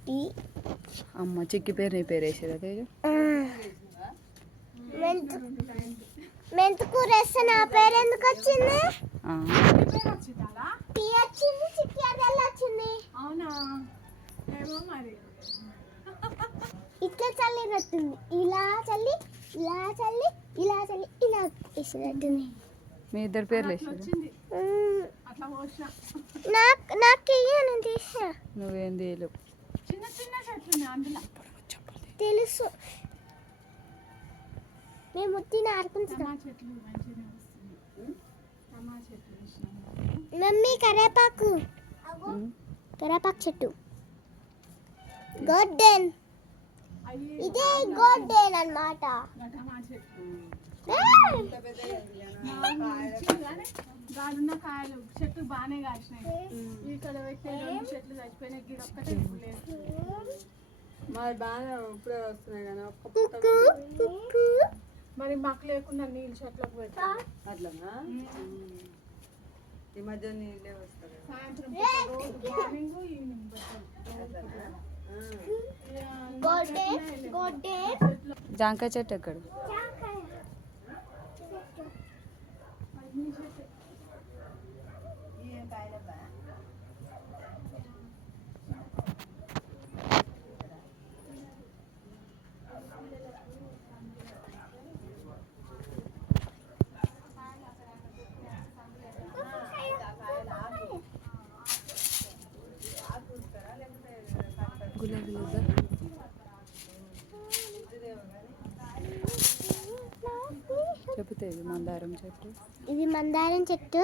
చిట్టి. అమ్మ చిక్కి పేరు నీ పేరు వేసారా తేజు? మెంతుకూర వేస్తే నా పేరు ఎందుకు వచ్చింది? టీ వచ్చింది, చిట్టి అది వచ్చింది. ఇట్లా చల్లినట్టుంది. ఇలా చల్లి ఇలా చల్లి ఇలా చల్లి ఇలా వేసినట్టుంది. మీ ఇద్దరు పేర్లు వేసారు. నాకు నేను తీసా. నువ్వేం తీయలేవు. తెలుసు. మేము తిని ఆడుకుంటున్నాం. మమ్మీ కరేపాకు చెట్టు గార్డెన్. ఇదే గార్డెన్ అన్నమాట. గాడున్న కాయలు చెట్లు బాగానే కాసినాయి. ఇక్కడ పెట్టే రెండు చెట్లు చచ్చిపోయినాయి. గిడ ఒక్కటే మరి బాగా ఇప్పుడే వస్తున్నాయి కానీ మరి మాకు లేకుండా నీళ్ళు చెట్లకు పెట్టా అట్లనా ఈ మధ్య నీళ్ళే వస్తాయి. సాయంత్రం మార్నింగ్ ఈవినింగ్ జాంకాయ చెట్టు ఎక్కడ? గులాబీ లేదా? చెప్తే ఇది మందారం చెట్టు. ఇది మందారం చెట్టు.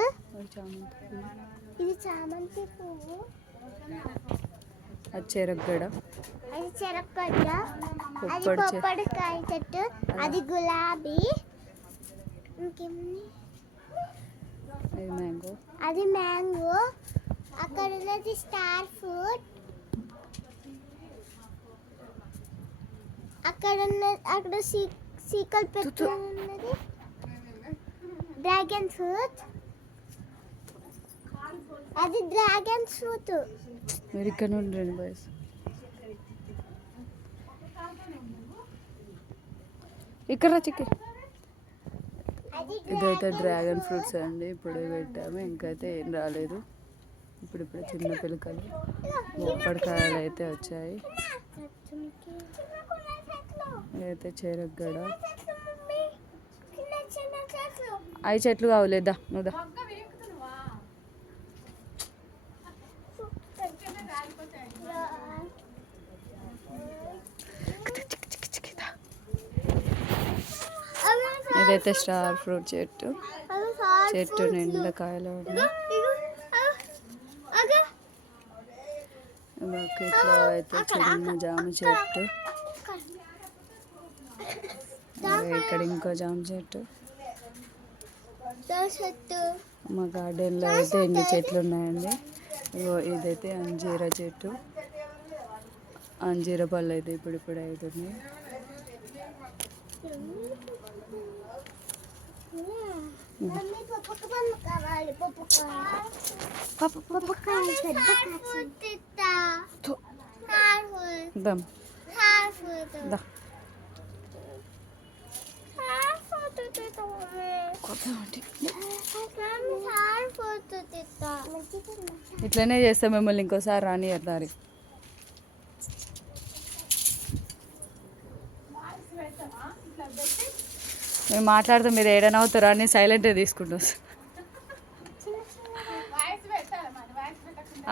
ఇది చామంతి పువ్వు. అది చెరగడ. అది చెరగడ. అది పొప్పడికాయ చెట్టు. అది గులాబీ. ఇంకేముంది? అది మ్యాంగో. అది మ్యాంగో. అక్కడ ఉన్నది స్టార్ ఫ్రూట్. అక్కడ సీకల్ పెట్టు ఉన్నది. Dragon fruit. అది డ్రాగన్ ఫ్రూట్. మీరు ఇక్కడ నుండి బాయ్స్. ఇక్కడ చిక్కి. ఇదైతే డ్రాగన్ ఫ్రూట్స్ అండి. ఇప్పుడే పెట్టాము, ఇంకైతే ఏం రాలేదు. ఇప్పుడు చిన్న పిల్లకలు బొప్పడికాయలు అయితే వచ్చాయి. ఇదైతే చెరగడ. అవి చెట్లు కావలేదా? నువ్వుదా ఇదైతే స్టార్ ఫ్రూట్ చెట్టు. చెట్టు నిండా కాయలు ఉన్నాయి. ఇట్లా అయితే చిన్న జామ చెట్టు. ఇక్కడ ఇంకో జామ చెట్టు. మా గార్డెన్లో అయితే ఎన్ని చెట్లు ఉన్నాయండి. ఇదైతే అంజీరా చెట్టు. అంజీరా పళ్ళు అయితే ఇప్పుడు అవుతున్నాయి. ఇట్లనే చేస్తాం మిమ్మల్ని ఇంకోసారి రాని దారి. మేము మాట్లాడితే మీరు ఏడైనా అవుతారా అని సైలెంట్గా తీసుకుంటాం.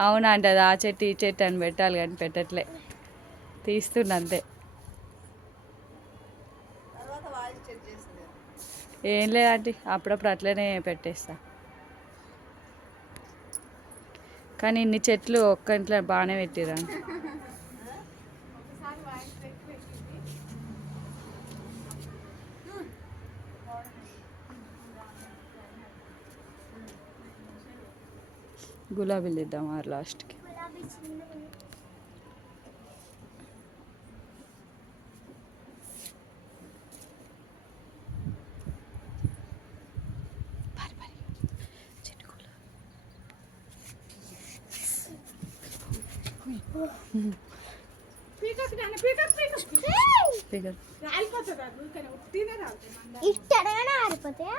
అవునా అంటే అది ఆ చెట్టు ఈ చెట్టు అని పెట్టాలి కానీ పెట్టట్లే, తీస్తుండ అంతే. ఏం లేదంటే అప్పుడప్పుడు అట్లనే పెట్టేస్తా. కానీ ఇన్ని చెట్లు ఒక్క ఇంట్లో బాగానే పెట్టిరా. గులాబీలు ఇద్దాం ఆ లాస్ట్కి. పీకక్ నాన్న, పీకక్ పీకక్ ఫిగర్ రాలిపోతుంది అది ఊరికనే ఉట్టినే రాలుతాయి మందారం. ఇష్టంగానే ఆరిపోతాయా